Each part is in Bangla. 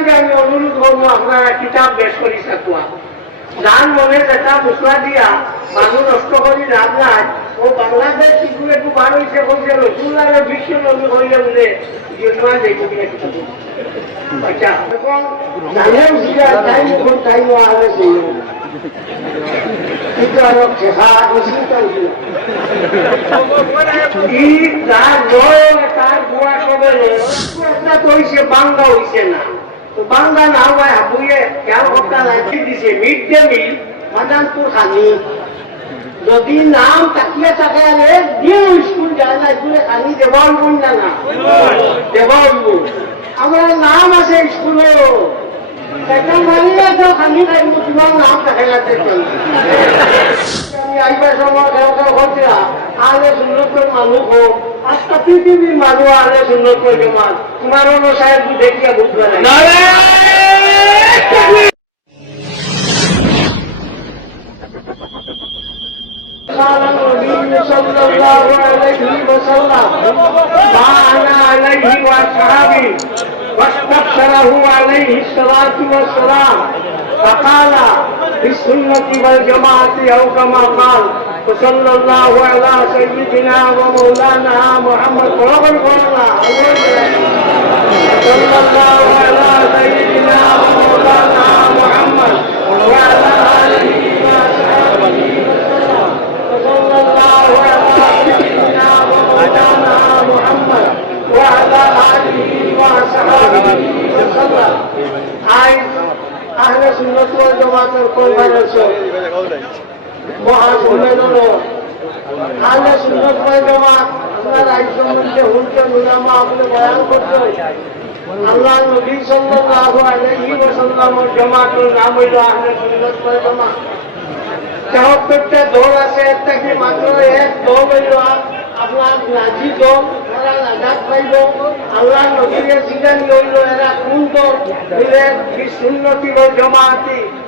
লাগে আমি অনুরোধ করব, আপনারা কিতাব বেশ করি থাকুয়া যার মনে যেটা মুসলা দিয়া মানুষ নষ্ট করি নাই, ও বাংলাদেশ শিশু একটু বার হয়েছে বলছে রসুল্লাহ বিশ্ব নবী হইলে বলে আচ্ছা তার বাঙ্গা হইছে না। তো বাঙ্গা না হয় হাবুয়ে খেয়াল করতে লাগি দিছে মিড ডে মিল মাদানপুর খানি যদি নাম তাকিয়ে থাকে আরে দিও স্কুল যায় না স্কুলে খানি দেওয়া হইব না না দেওয়া হইব আমার নাম আছে স্কুলে একটা মারিলে তো খানি খাইব তোমার নাম থাকে না আমি আইবার সময় কেউ হচ্ছে আলে সুন্দর মানুষ হোক আজকে পৃথিবীর মানুষ আলে সুন্দর করে জমান তোমার অনুসারে দেখিয়া বুঝবে না قال النبي صلى الله عليه وسلم ما انا عليه واصحابي واستبشره عليه الصلاه والسلام فقال بالسنه والجماعه او كما قال وصلى الله على سيدنا ومولانا محمد رب القرآن صلى الله على سيدنا ومولانا محمد وعلى آله وصحبه وصلى الله على سيدنا ومولانا محمد وعلى آله وصحبه وسلم. أهل السنة মহাসম্মেলন আহলে সুন্নাত ওয়াল জামাত আপনার আইন সম্বন্ধে হুলকে উলামা আপনি বয়ান করতে আল্লাহ নবী সাল্লাল্লাহু আলাইহি ওয়াসাল্লামের জামাতের নাম হইল আহলে সুন্নাত ওয়াল জামাত। চৌহত্তরটা দল আছে থেকে মাত্র এক দল হইল আপনার নাজি দল আল্লাহ নবীরে হইল এরা কোন দল? সুন্নতি বল জমাতি।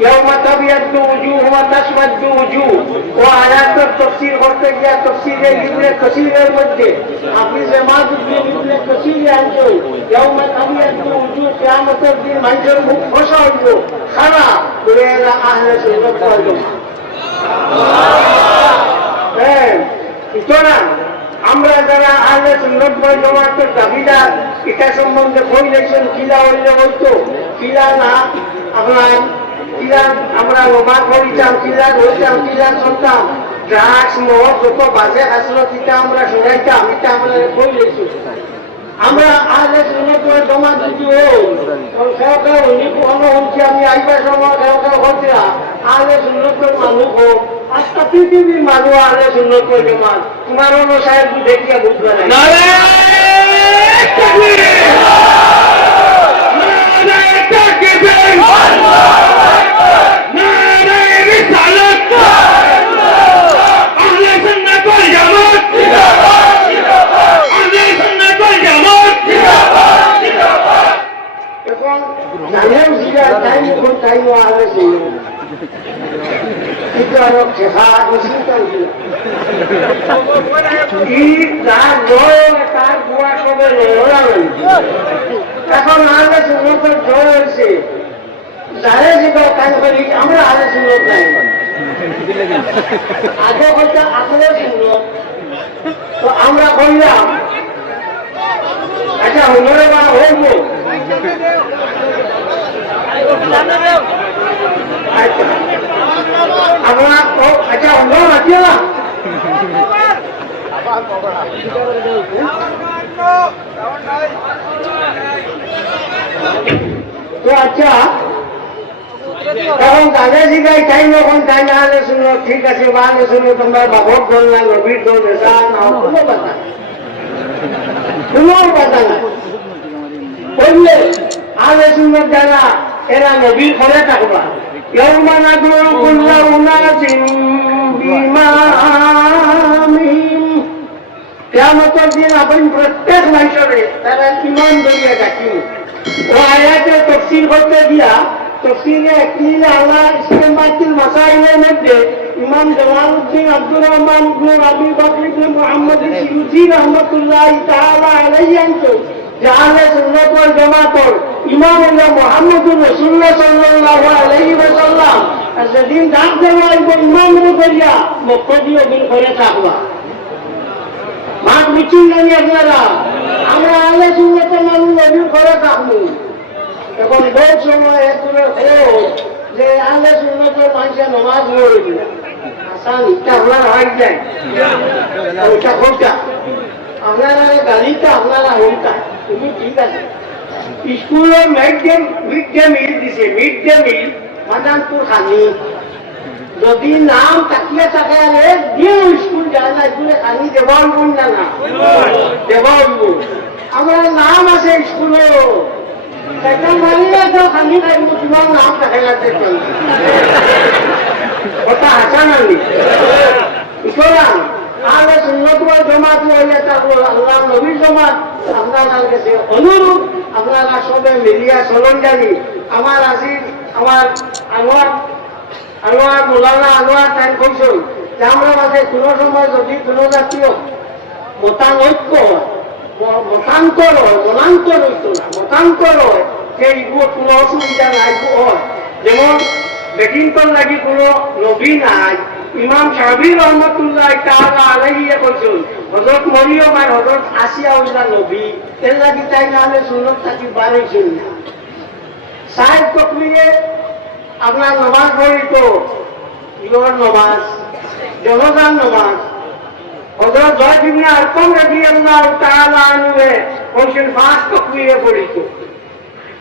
يوم تبيض وجوه وتسود وجوه وآيات التفسير করতে গিয়া তফসিরে ইবনে কাসিরের মধ্যে আপনি জামাত ইবনে কাসিরে আনছো يوم تبيض وجوه কিয়ামতের দিন মানুষের মুখ ফসা হইব খারাপ করে এরা আহলে সুন্নাত ওয়াল জামাত হ্যাঁ সুতরাং আমরা যারা আহলে সুন্নত ওয়াল জামাতের দাবিদার এটা সম্বন্ধে বই লেখছেন কিলা হইলে হইতো কিলা না আপনার আমরা রোমা করিতাম কিলা ধরতাম কিলা চলতাম ড্রাগস মদ যত বাজে আসলো সেটা আমরা শুনাইতাম এটা আমরা কোনো হচ্ছে আমি আইবার সময় হচ্ছে মানুষ হোক পৃথিবীর মানুষ জামাত। তোমার অনুসারে দেখিয়া বুঝবে না এখন জানেও শিখা টাইম এখন টাইম আহলে সেই কিন্তু আরও শেখা মুসলিমটা উঠিল ই নয় তার বুয়া সবে এখন আহলে সুন্নতের জয় হয়েছে। যারে যেটা কাজ করি, আমরা আহলে সুন্নত নাই। আগে হয়তো আসলে সুন্নত। তো আমরা বললাম আচ্ছা হুনরে বা হইব। আপনার ও আচ্ছা অন্য আছে না তো আচ্ছা তখন তাদের শিখাই চাই যখন চাই না হলে শুনো ঠিক আছে বা হলে শুনো তোমরা বাবর দল না নবীর দল নেশা না কোনো কথা কোনো কথা না বললে আলে শুনো যারা এরা নবীর ঘরে থাকবা يوم ندعو كل أناس بإمامهم কেয়ামতের দিন আপনি প্রত্যেক মানুষরে তারা ইমান দরিয়া ডাকি ও আয়াতে তফসিল করতে গিয়া, তফসিলে একটি আল্লাহ ইসলাম মাইকিল মাসাইলের মধ্যে ইমাম জামালউদ্দিন আব্দুর রহমান ইবনে রাবি বকর ইবনে মুহাম্মদ সিরুজি রহমাতুল্লাহ তাআলা আলাইহি আনতো যে আহলে সুন্নাত ওয়াল জামাতর ইমাম হলো মুহাম্মদুর রাসূলুল্লাহ সাল্লাল্লাহু আলাইহি ওয়াসাল্লাম। যেদিন ডাক দেওয়া ইমামের করিয়া মক্কদীয় বিল করে থাকবা। মাঠ মিছিল জানি আপনারা? আমরা আলে সুন্নতের মানুষ অভিযোগ করে থাকব। এখন বহু সময় এগুলো হলো যে আলে সুন্নতের মানুষের নমাজ পড়ে দিল আসান ইটা আপনার হয় যায় ওইটা কোনটা আপনারা গাড়িটা আপনারা ওইটা। তুমি ঠিক আছে। স্কুলে mid day mid day meal দিছে, মিড ডে মিল মাদানপুর খানি যদি নাম তাকিয়ে থাকে, আরে স্কুল যায় না, স্কুলে খালি দেওয়া হইব না না? দেওয়া আমার নাম আছে স্কুলে। নাম থাকে কাছে অনুরোধ আপনারা সবে মিলিয়া চলন জানি। আমার আজিজ আমার আনোয়ার আনোয়ার মোলানা আনোয়ার তাই কৈছিল যে আমরা কোনো সময় যদি কোনো জাতীয় মতানৈক্য ম- মতান্তর হয় মনান্তর হইতো না কোনো অসুবিধা নাই হয়। যেমন বেকিংটন লাগি কোনো নবী নাই, ইমাম শাহির রহমতুল্লাহ তাআলা আলাইহিয়ে কইছিল হযরত মরিয়ম আর হযরত আসিয়া হইলা নবী এর লাগি তাই নামে সুন্নত থাকি বাড়াইছিল না। সাহেব তকলিয়ে আপনার নমাজ পড়িত ইগর নমাজ জনগান নমাজ। হজরত জয় বিবনে আরকম রাজি আল্লাহ তাআলা আনহুয়ে কইছেন পাঁচ তকলিয়ে পড়িত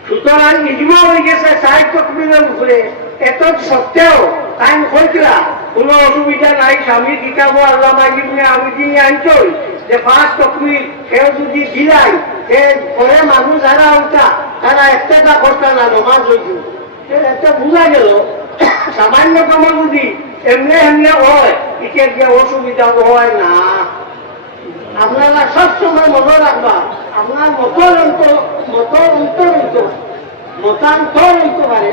সুতরাং ইজমা হয়ে গেছে সাহেব তকলিনের উপরে। এত সত্ত্বেও তাই হয়েছিলা, কোনো অসুবিধা নাই, স্বামী কিতাব আল্লাহ মাজিবনে আমি তিনি আনছই যে পাঁচ তকমির কেউ যদি দিলাই, সে পরে মানুষ যারা ওটা তারা একটা করতে না নমাজ হইছিল একটা বোঝা গেল। সামান্য কাম যদি এমনি এমনি হয়, একে গিয়ে অসুবিধা হয় না। আপনারা সবসময় মনে রাখবা, আপনার মতর মতর অন্তর হইতে পারে মতান্তর হইতে পারে,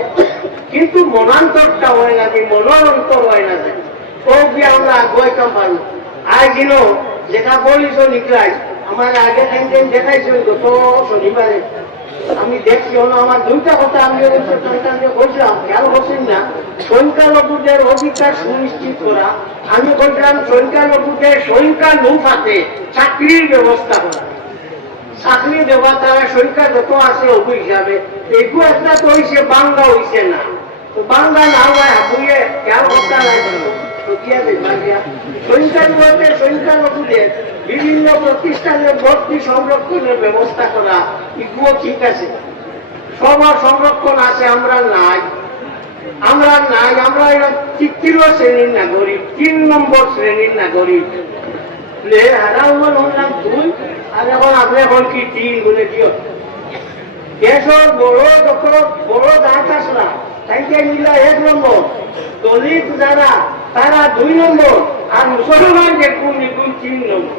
কিন্তু মনান্তরটা হয় না যে মনের অন্তর হয় না যে। ও গিয়ে আমরা আগুয়াইতাম পারব আর জিনো, যেটা বলিস নিকলাই আমার আগে দেখাইছিল গত শনিবারে আমি দেখছি হলো আমার দুইটা কথা, আমি সন্তানকে বলছিলাম খেয়াল করছেন না? সংখ্যালঘুদের অধিকার সুনিশ্চিত করা, আমি বলছিলাম সংখ্যালঘুদের সংখ্যা লুফাতে চাকরির ব্যবস্থা করা। চাকরি দেওয়া তারা সংখ্যা যত আছে অবু হিসাবে। এগুলো একটা তো হইছে, বাংলা হইছে না। তো বাংলা না হয় হাবুয়ে খেয়াল করতে বিভিন্ন প্রতিষ্ঠানে ভর্তি সংরক্ষণের ব্যবস্থা করা এগুলো ঠিক আছে সবার সংরক্ষণ আছে আমরা নাই আমরা নাই আমরা তৃতীয় শ্রেণির নাগরিক তিন নম্বর শ্রেণির নাগরিক দলিত যারা তারা দুই নম্বর, আর মুসলমান যে কোন নিগুণ তিন নম্বর।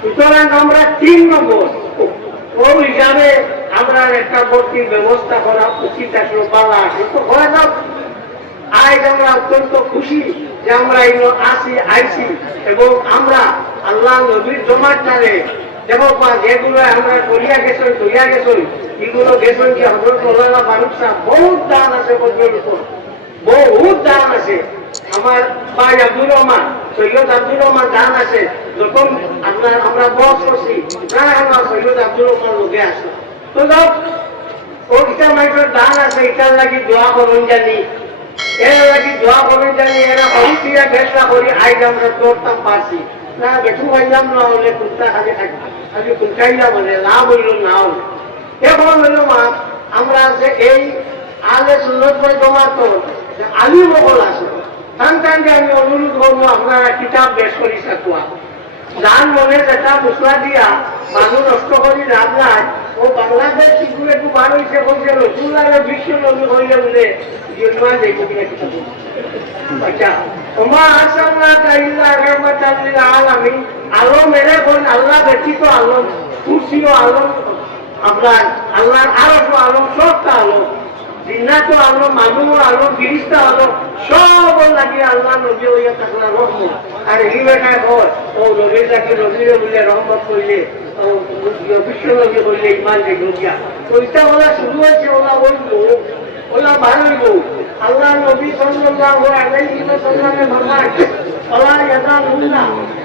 সুতরাং আমরা তিন নম্বর। ও হিসাবে আমরা একটা ভর্তির ব্যবস্থা করা উচিত আসলে পালা আছে। তো হয়ে যাও আজ আমরা অত্যন্ত খুশি যে আমরা এগুলো আসি, আইসি এবং আমরা আল্লাহ নবীর জমার টানে দেখো মা যেগুলো আমরা করিয়া গেছেন করিয়া গেছেন এগুলো গেছেন কি হজরত মৌলানা সাহেব বহুত দান আছে বহুত দান আছে। আমার ভাই আব্দুর রহমান, সৈয়দ আব্দুর রহমান দান আছে। যখন আপনার আমরা বস করছি প্রায় আমরা সৈয়দ আব্দুর রহমান লোকে আসে তো যাও ও ইটা মানুষের দান আছে ইটার লাগি দোয়া করুন জানি। এর লাগি দোয়া করুন জানি, এরা বহুত দিয়া করি, আইজ আমরা দৌড়তাম পারছি। না, বেঠু পাইলাম না হলে কুত্তা খালি খালি কুটাইলাম মানে লাভ হইল, না হলে এখন হইল মা, আমরা যে এই আলে সুন্দর করে জমা তো আলি মহল আছে। যে আমি অনুরোধ করব আপনারা কিতাব বেশ করি থাকুয়া যার মনে যেটা মশলা দিয়া মানুষ নষ্ট করি লাভ নাই ও বাংলাদেশ শিশুর একটু বার হয়েছে বলছে রসুল্লাহ বিশ্ব নবী হইলে বলে জন্মা যাইব কিনা আল্লাহ আরও আলো সবটা আলো জিন্নাত আলো মানুষ আলো ফিরিস্তা আলো, সব লাগি আল্লাহ নবী হইয়া থাকলা রহমত। আর এই বেটায় ও নবীর লাগি নবীর বলে রহমত করলে বিশ্ব নবী বললে ইমান দেখুন ওইটা ওলা শুরু হয়েছে, ওলা ওই ওলা ভালোই লোক আল্লাহ নবী সাল্লাল্লাহু আলাইহি ওয়াসাল্লামের ফরমান ওলা ইয়াদালুনা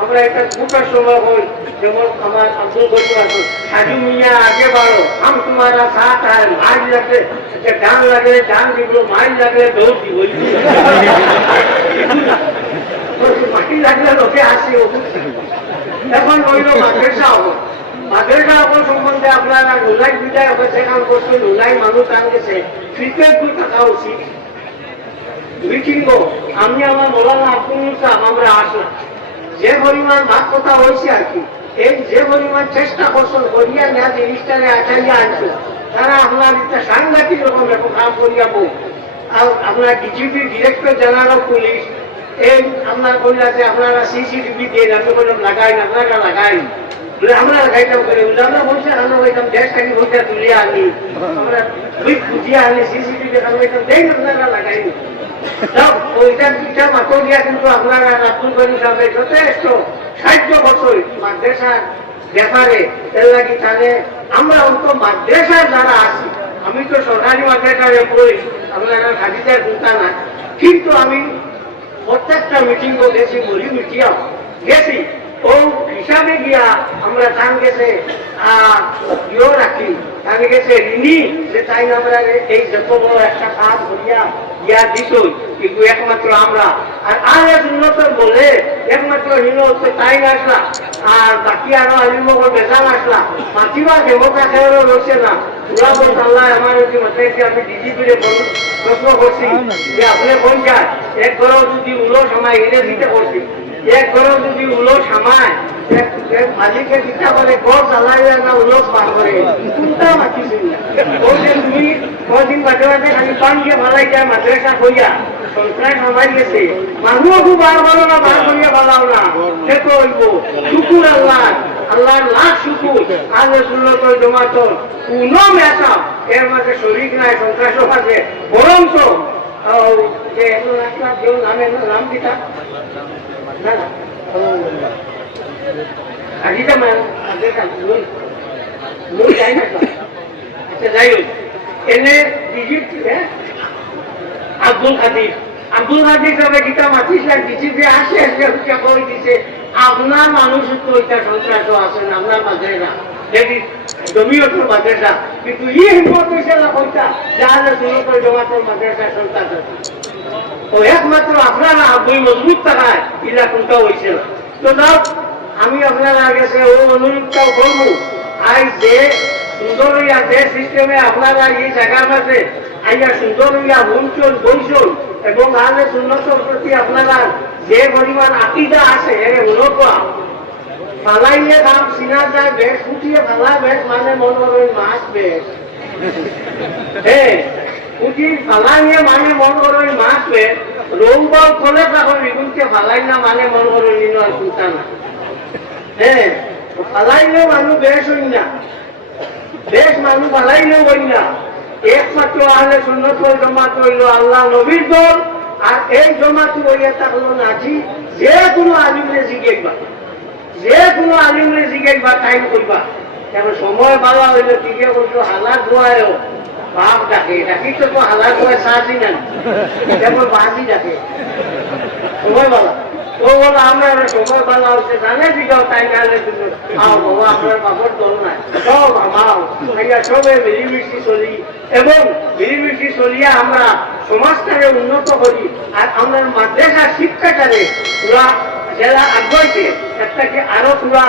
আমরা একটা ছোট সভা হই, যেমন আমার আব্দুল গফুর আসুন হাজি মিয়া, আগে বাড়ো হাম তোমারা সাথ আর মার লাগে ডান লাগে, ডান দিব মার লাগলে দৌড়ি বলছি, মাটি লাগলে লোকে আসি এখন রইল মাদ্রাসা হব মাদ্রাসা হব সম্বন্ধে আপনারা লোলাই বিদায় হবে সেখান করছে লোলাই মানুষ আনছে ফিডব্যাকগুলো থাকা উচিত। আমি আমার মৌলানা আব্দুল সাহেব আমরা আসলাম। যে পরিমাণ ভাগ কথা হয়েছে আর কি এই যে পরিমাণ চেষ্টা করছেন করিয়া নেওয়া জিনিসটারে আচারিয়া আনছো, তারা আপনার একটা সাংঘাতিক রকম এখন কাম করিয়া বউ। আর আপনার ডিজিপি ডিরেক্টর জেনারেল পুলিশ এই আপনার বললে আছে আপনারা সিসিটিভি দিয়ে আমি বললাম লাগাই না, আপনারা লাগাই। আমরা কিন্তু মাদ্রাসার তাহলে আমরা অন্ত মাদ্রাসায় যারা আছি, আমি তো সরকারি মাদ্রাসার না, কিন্তু আমি প্রত্যেকটা মিটিং গেছি মরি মিটিয়াও গেছি। ও হিসাবে গিয়া আমরা তান গেছে ইয়ে রাখি। তান গেছে ঋণী, যে তাই আমরা এই যত বড় একটা কাজ করিয়া ইয়া দিত কিন্তু একমাত্র আমরা। আর আর এক উন্নত বলে, একমাত্র হীন হচ্ছে তাই আসলা, আর বাকি আরও আলিমগর বেজাল আসলা। মাতিবা দেবতা খেয়ারও রয়েছে না। পুরা বলতে আল্লাহ, আমার যদি মাথায় আমি ডিজিপিরে প্রশ্ন করছি। যে আপনি কোন যায় এক ঘর যদি উলো সময় এনে দিতে করছি এক ঘর যদি উলো সামায় মালিকের চিন্তা না উলস বার করে? পান গিয়ে ভালাই যায় মাদ্রাসা কইয়া সন্ত্রাস আমার গেছে মানুষ বার ভালো না, বার করিয়া ভালাও না। সে কইব শুকুর আল্লাহ, আল্লাহর লাখ শুকুর। আল্লাহ শুনলো তো জমাত কোনো মেসা এর মাঝে শরীর নাই সন্ত্রাস আছে। বরং তো যে নামে নাম দিতা? লোক যাই না আচ্ছা যাই হোক। এনে ডিজিট হ্যাঁ? আব্দুল কাদির আব্দুল কাদির সাহেব গীতা মাতিস আর ডিজিপি আসে হচ্ছে কই দিছে। আপনার মানুষ তো ওইটা সন্ত্রাস আছেন আপনার মাঝে না। তো মাদ্রাসা কিন্তু ই হিম্মত হয়েছে না কইতা যাহলে সুরত জমাতের মাদ্রাসা সন্ত্রাস আছে। ও একমাত্র আপনারা বই মজবুত থাকায় ইলা কোনটা হয়েছে না। তো দাও আমি আপনারা গেছে ও অনুরোধটাও করব। আই যে সুন্দর হইয়া যে সিস্টেমে আপনারা এই জায়গার মাঝে আইয়া সুন্দর হইয়া বঞ্চন বৈষণ এবং আহলে সুন্নতর প্রতি আপনারা যে পরিমাণ আকিদা আছে, এর উন্নতা ফালাইলে দাম চিনা যায়, বেশ ফুটিয়ে ফালা, বেশ মানে মনে করেন মাছ বেশ। হ্যাঁ। ফালাইয়ে মানে মন খোলে তখন ফালাই না মানে মন নিন আর চিন্তা না হ্যাঁ মানুষ বেশ হই না বেশ মানুষ হই না একমাত্র আহলে সুন্নত জমাত হইল, আল্লাহ নবীর দল, আর এই জমাত হইয়া থাকল নাচি যে কোনো আলিমরে জিগেবা যে কোনো আলিমরে জিগেবা টাইম করবা এখন সময় বালা হইলে ঠিকই বলছো হালাত ধোয়ায়ও বাপ ডাকে ডাকি তো ধোয়ায় সাহায্য নেন যেমন বাজি ডাকে সময় ও বলো আমরা সময় বালা হচ্ছে, জানে তাই আও বাবা, আপনার বাবার দল নাই। সব আমাও সবে মিলিমিশি চলি, এবং মিলিমিশি চলিয়া আমরা সমাজটাকে উন্নত করি, আর আমরা মাদ্রাসা শিক্ষাটারে পুরা যারা আগুয়াইছে একটাকে আরও পুরা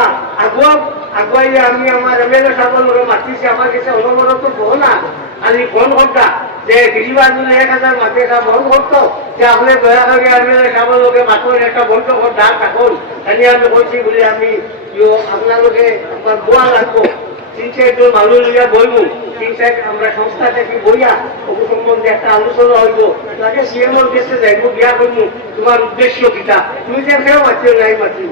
আগুয়া আগুয়াইলে আমি আমার এমএলএ সাহেবের লোক মাতিছি আমার কাছে অনবরত বহু না আমি ফোন করতা যে বেশিরভাগ দিলে এক হাজার মাসে এটা ফোন করতো যে আপনি দয়া করে এমএলএ সাহেবের লোকে মাতুন একটা বৈঠক ডাক থাকুন তাই আমি বলছি বলে, আমি আপনালোকে আমার দোয়া রাখব তিন চারজন মানুষ লিয়া বলব তিন চার আমরা সংস্থা থেকে বইয়া ওপর সম্বন্ধে একটা আলোচনা হইব তাকে সিএমওর কাছে যাইব বিয়া করব তোমার উদ্দেশ্য কিটা? তুমি যে কেউ মাতিও নাই মাতিও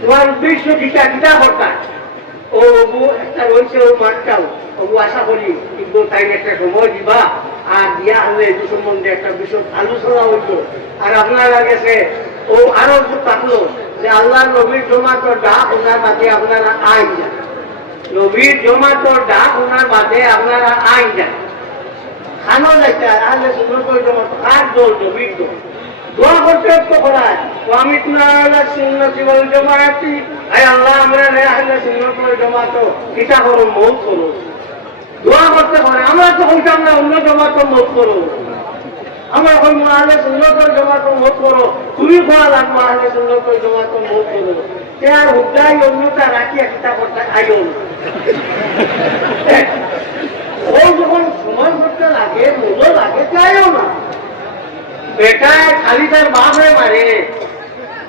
তোমার উদ্দেশ্য কিটা কিটা হরতা ও অবু একটা রয়েছে ও মাঠটাও অবু আশা করি কিন্তু তাই একটা সময় দিবা আর দিয়া হলে এই সম্বন্ধে একটা বিষয় আলোচনা হইতো। আর আপনারা গেছে ও আরও একটু থাকল যে আল্লাহ নবীর জমা তো ডাক ওনার মাঝে আপনারা আইন যান নবীর জমা তো ডাক ওনার মাঝে আপনারা আইন যান খানো যাইতে আহলে সুন্দর করে জমা তো কার দোল নবীর দোল। দোয়া করতে তো করায় ওয়ামিত না আলা সুন্নতি ওয়াল জামাআতি আল্লাহ, আমরা রে আহলে সুন্নত ওয়াল জামাত কিতা করো মৌত করো দোয়া করতে পারে, আমরা তো কইতাম না অন্য জামাত মৌত করো আমরা কই আহলে সুন্নত ওয়াল জামাত মৌত করো তুমি কোয়া লাগবো আহলে সুন্নত ওয়াল জামাত মৌত করো তে আর হুদাই অন্যটা রাখিয়া কিতা করতে আইও ও যখন সময় করতে লাগে মজো লাগে চাইও না। বেটা খালি তার বাপে মারে।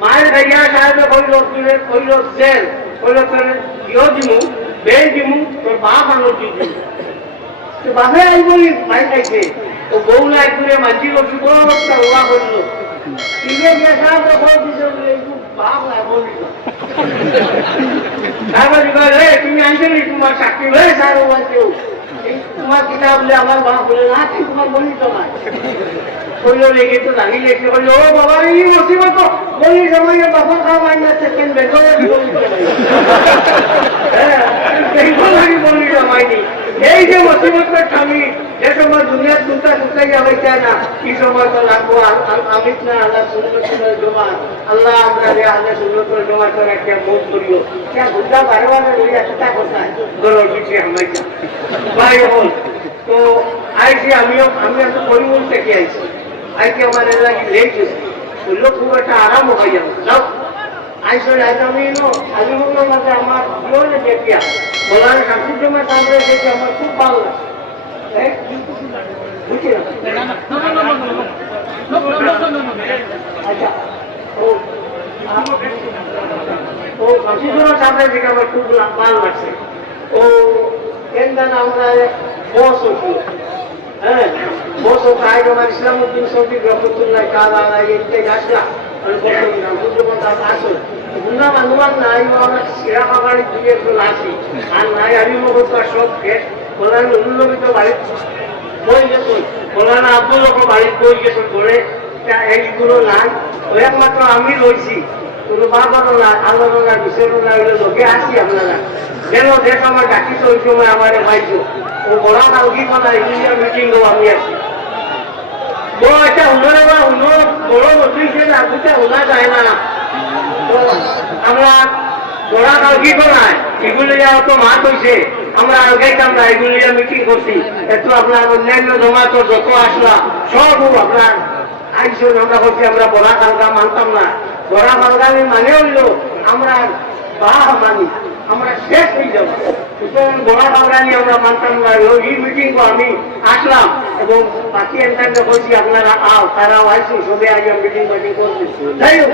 মায়ের ভাইয়া সাহেবে কইল কইল সেল কইল তোর ইয় দিমু বে দিমু তোর বাপ আনো দিমু তো বাপে আই বলি ভাই খাইছে ও বউ লাই তুলে মাঝি করছি বড় একটা ওয়া করল। তিনে গিয়ে সাহেব খবর দিছে বাপ লাই বলি তারপর রে তুমি আনছো নি তোমার চাকরি হয়ে স্যার ও তোমার কিতাব বলে আমার বাপ বলে না তোমার বলি তো না কইলো লেগে তো জানি লেগে কইলো ও বাবা এই মুসিবত তো বলি সময় বাবা খাওয়া মাই না সেকেন্ড বেতনে বলি হ্যাঁ এই বলি বলি জমাইনি এই যে মুসিবতের স্বামী যে সময় দুনিয়ার দুটা দুটাই যাবে চায় না কি সময় তো লাগবো আমি না আল্লাহ সুন্দর সুন্দর জমা আল্লাহ আমরা রে আল্লাহ সুন্দর করে জমা করে একটা মুখ করিও क्या बुद्धा बारे बारे वही अच्छा होता है गलत पीछे हमेशा भाई बोल তো আইসি আমিও আমি একটা পরিমল থেকে আইসি আইসি আমার এলাকি লেট বলল খুব একটা আরাম হয়ে যাবে যাও আইসো আজ আমি এলো আজ বলল মাঝে আমার জীবনে দেখিয়া বলার জমা তারপরে দেখে আমার খুব ভালো লাগে এই, বুঝছি আচ্ছা ও ও শাশুর সামনে দেখে আমার খুব ভালো লাগছে ও কেন্দান আমরা বস হচ্ছিল হ্যাঁ বস ও কায়দ আমার ইসলামুদ্দিন সৌদি রহমতুল্লাহ কালা আসলা না, বুঝতে পারতাম আসল গুনা মানুয়ান নাই আমরা সেরা খাবারের দিকে একটু আসি। আর নাই আমি মহত্ব সব নাই। একমাত্র আমি রয়েছি। কোনো বাবারও না আল্লাহরও না বিশ্বরও না লোকে আসি আপনারা। যেন যে সময় ডাকিত ওই সময় আমার পাইছো ও বড় কালকি কথা? ইন্ডিয়ার মিটিং আমি আছি বড় একটা উন্নয়ন বা উন্নয়ন বড় নতুন আগুতে শোনা যায় না। তো আমরা বড়া কালকি করায় এগুলো যা অত মাত আমরা আগাইতাম না, এগুলো মিটিং করছি। এত আপনার অন্যান্য জমাত যত আসলা সব আপনার আইসন আমরা করছি, আমরা বড়া কালকা মানতাম না। বড়া কালকামি মানে হইল আমরা বাহ মানি। আমরা শেষ হয়ে যাব। সুতরাং বড়া কালকানি আমরা মানতাম এই মিটিং আমি আসলাম এবং বাকি এন্টারটা বলছি, আপনারা আও, তারাও আইসো সবে আগে মিটিং মিটিং করছি যাই হোক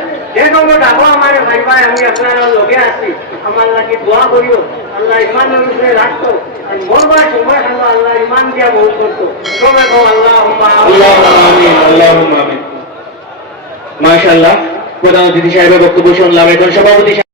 ডাকো আমার, ভাই ভাই, আমি আপনারা লগে আছি। আমার দোয়া করিও। আল্লাহ ইমান রাখতো। মরবার সময় আল্লাহ আল্লাহ ইমান দিয়া বহু করতো। সবে কো আল্লাহ মাশাআল্লাহ, প্রধান অতিথি সাহেবের বক্তব্য শুনলাম। এখন সভাপতি